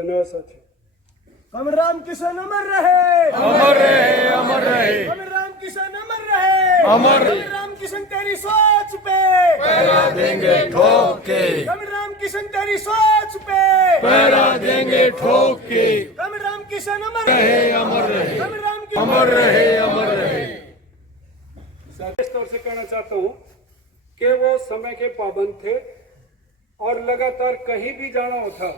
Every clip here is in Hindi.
धन्यवाद साथी। कमल राम किशन अमर रहे, अमर रहे, अमर रहे। कमल राम किशन अमर रहे, अमर। कमल राम किशन तेरी सोच पे पहरा देंगे ठोक के, कमल राम किशन तेरी सोच पे पहरा देंगे ठोक के। कमल राम किशन अमर रहे, अमर रहे, कमल राम किशन अमर रहे, अमर रहे। इस तौर से कहना चाहता हूँ कि वो समय के पाबंद थे और लगातार कहीं भी जाना होता,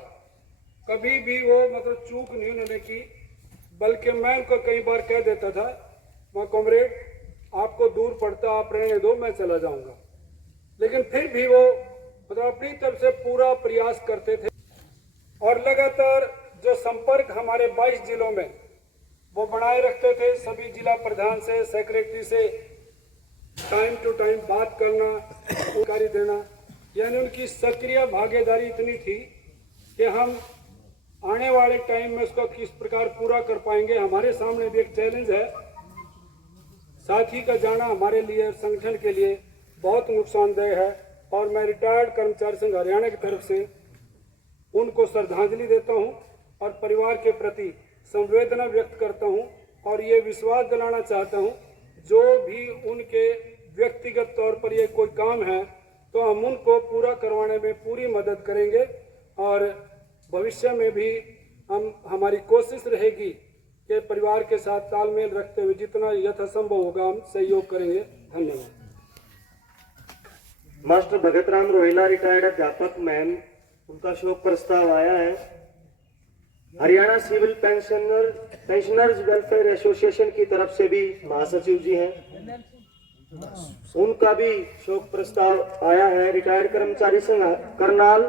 कभी भी वो मतलब चूक नहीं उन्होंने की, बल्कि मैं उनको कई बार कह देता था, मैं कॉमरेड आपको दूर पड़ता, आप रहने दो, मैं चला जाऊंगा। लेकिन फिर भी वो मतलब अपनी तरफ से पूरा प्रयास करते थे और लगातार जो संपर्क हमारे 22 जिलों में वो बनाए रखते थे। सभी जिला प्रधान से, सेक्रेटरी से टाइम टू टाइम बात करना, जानकारी देना, यानी उनकी सक्रिय भागीदारी इतनी थी कि हम आने वाले टाइम में उसको किस प्रकार पूरा कर पाएंगे। हमारे सामने भी एक चैलेंज है, साथी का जाना हमारे लिए, संगठन के लिए बहुत नुकसानदेह है और मैं रिटायर्ड कर्मचारी संघ हरियाणा की तरफ से उनको श्रद्धांजलि देता हूं और परिवार के प्रति संवेदना व्यक्त करता हूं और ये विश्वास दिलाना चाहता हूं, जो भी उनके व्यक्तिगत तौर पर ये कोई काम है तो हम उनको पूरा करवाने में पूरी मदद करेंगे और भविष्य में भी हमारी कोशिश रहेगी कि परिवार के साथ तालमेल रखते हुए जितना यथासंभव होगा हम सहयोग करेंगे। धन्यवाद। मास्टर भगत राम रोहिला रिटायर्ड अध्यापक मैम, उनका शोक प्रस्ताव आया है। Haryana civil pensioners welfare association की तरफ से भी महासचिव जी हैं, उनका भी शोक प्रस्ताव आया है। रिटायर्ड कर्मचारी संघ करनाल,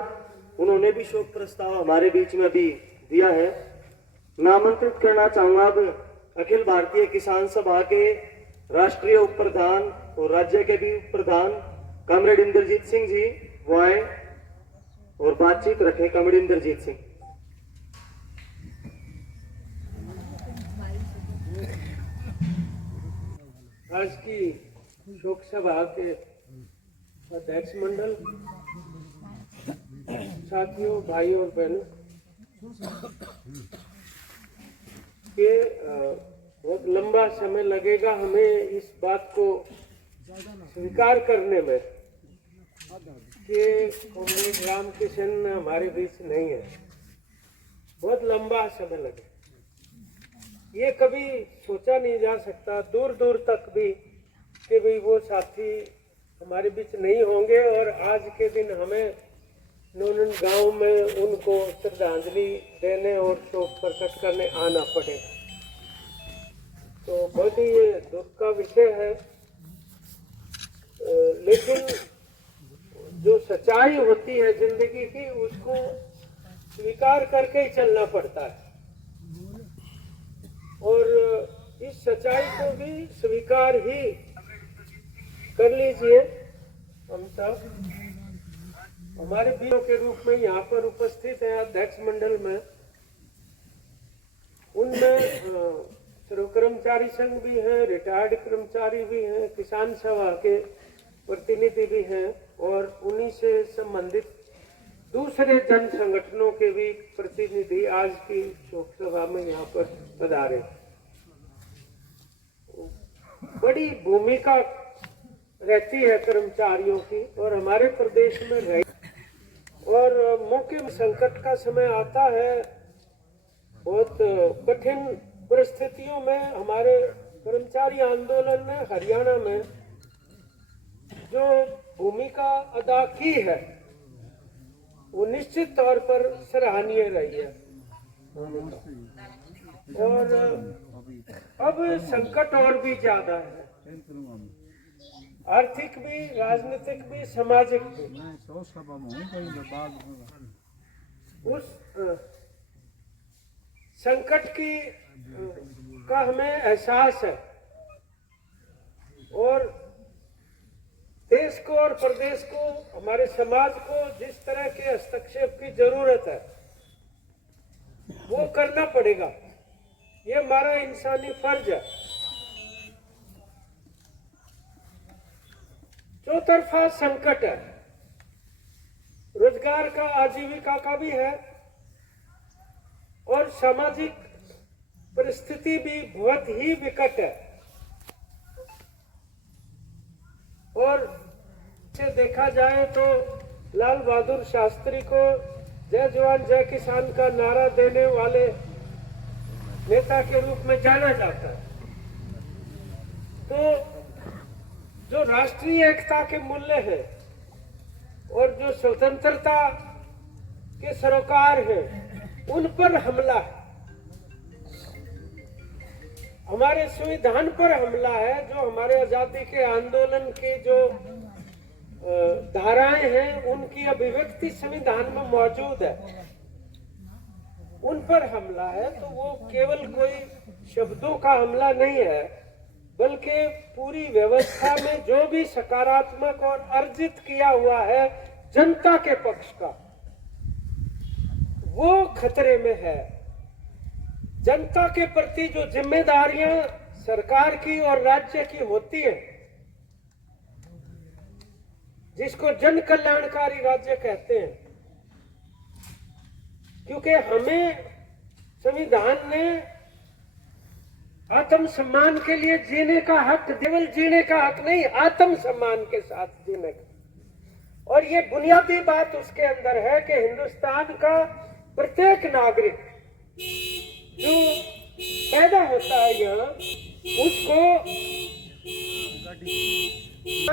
उन्होंने भी शोक प्रस्ताव हमारे बीच में भी दिया है। मैं आमंत्रित करना चाहूंगा अब अखिल भारतीय किसान सभा के राष्ट्रीय उप प्रधान और राज्य के भी उप प्रधान कॉमरेड इंद्रजीत सिंह जी, वो आए और बातचीत रखें। कॉमरेड इंद्रजीत सिंह। आज की शोक सभा के अध्यक्ष मंडल, साथियों, भाइयों और बहनों, ये बहुत लंबा समय लगेगा हमें इस बात को स्वीकार करने में कि कॉमरेड रामकिशन हमारे बीच नहीं है। बहुत लंबा समय लगेगा, ये कभी सोचा नहीं जा सकता दूर दूर तक भी कि भाई वो साथी हमारे बीच नहीं होंगे और आज के दिन हमें नूनन गांव में उनको श्रद्धांजलि देने और शोक प्रकट करने आना पड़े। तो बहुत ही ये दुख का विषय है, लेकिन जो सच्चाई होती है जिंदगी की उसको स्वीकार करके ही चलना पड़ता है और इस सच्चाई को भी स्वीकार ही कर लीजिए। हम सब हमारे बीओ के रूप में यहाँ पर उपस्थित है अध्यक्ष मंडल में, उनमें सर्व कर्मचारी संघ भी हैं, रिटायर्ड कर्मचारी भी हैं, किसान सभा के प्रतिनिधि भी हैं और उन्हीं से संबंधित दूसरे जन संगठनों के भी प्रतिनिधि आज की शोक सभा में यहाँ पर पधारे। बड़ी भूमिका रहती है कर्मचारियों की और हमारे प्रदेश में रही, और मौके में संकट का समय आता है, बहुत कठिन परिस्थितियों में हमारे कर्मचारी आंदोलन ने हरियाणा में जो भूमिका अदा की है वो निश्चित तौर पर सराहनीय रही है। और अब संकट और भी ज्यादा है, आर्थिक भी, राजनीतिक भी, सामाजिक भी। उस संकट की का हमें एहसास है और देश को और प्रदेश को, हमारे समाज को जिस तरह के हस्तक्षेप की जरूरत है वो करना पड़ेगा, ये हमारा इंसानी फर्ज है। चौतरफा संकट है, रोजगार का, आजीविका का भी है और सामाजिक परिस्थिति भी बहुत ही विकट है। और से देखा जाए तो लाल बहादुर शास्त्री को जय जवान जय किसान का नारा देने वाले नेता के रूप में जाना जाता है। तो जो राष्ट्रीय एकता के मूल्य है और जो स्वतंत्रता के सरोकार हैं, उन पर हमला है, हमारे संविधान पर हमला है। जो हमारे आजादी के आंदोलन के जो धाराएं हैं, उनकी अभिव्यक्ति संविधान में मौजूद है, उन पर हमला है। तो वो केवल कोई शब्दों का हमला नहीं है, बल्कि पूरी व्यवस्था में जो भी सकारात्मक और अर्जित किया हुआ है जनता के पक्ष का, वो खतरे में है। जनता के प्रति जो जिम्मेदारियां सरकार की और राज्य की होती है, जिसको जन कल्याणकारी राज्य कहते हैं, क्योंकि हमें संविधान ने आत्म सम्मान के लिए जीने का हक, केवल जीने का हक नहीं, आत्म सम्मान के साथ जीने का। और ये बुनियादी बात उसके अंदर है कि हिंदुस्तान का प्रत्येक नागरिक जो पैदा होता है यहाँ, उसको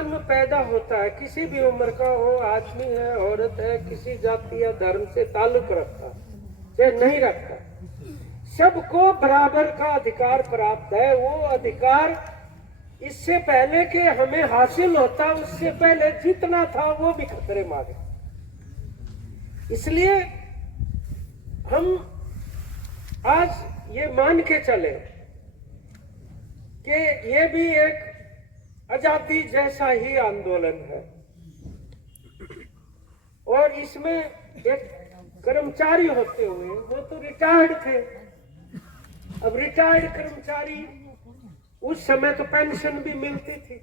में पैदा होता है, किसी भी उम्र का हो, आदमी है, औरत है, किसी जाति या धर्म से ताल्लुक रखता चाहे नहीं रखता, सबको बराबर का अधिकार प्राप्त है। वो अधिकार इससे पहले कि हमें हासिल होता, उससे पहले जितना था वो भी खतरे में आ गया। इसलिए हम आज ये मान के चले कि ये भी एक आजादी जैसा ही आंदोलन है। और इसमें एक कर्मचारी होते हुए, वो तो रिटायर्ड थे। अब रिटायर्ड कर्मचारी, उस समय तो पेंशन भी मिलती थी।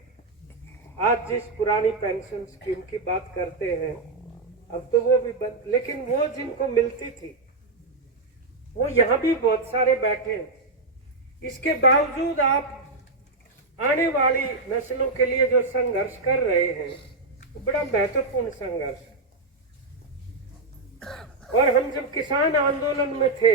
आज जिस पुरानी पेंशन स्कीम की बात करते हैं, अब तो वो भी बंद, लेकिन वो जिनको मिलती थी वो यहाँ भी बहुत सारे बैठे हैं। इसके बावजूद आप आने वाली नस्लों के लिए जो संघर्ष कर रहे हैं, वो बड़ा महत्वपूर्ण संघर्ष। और हम जब किसान आंदोलन में थे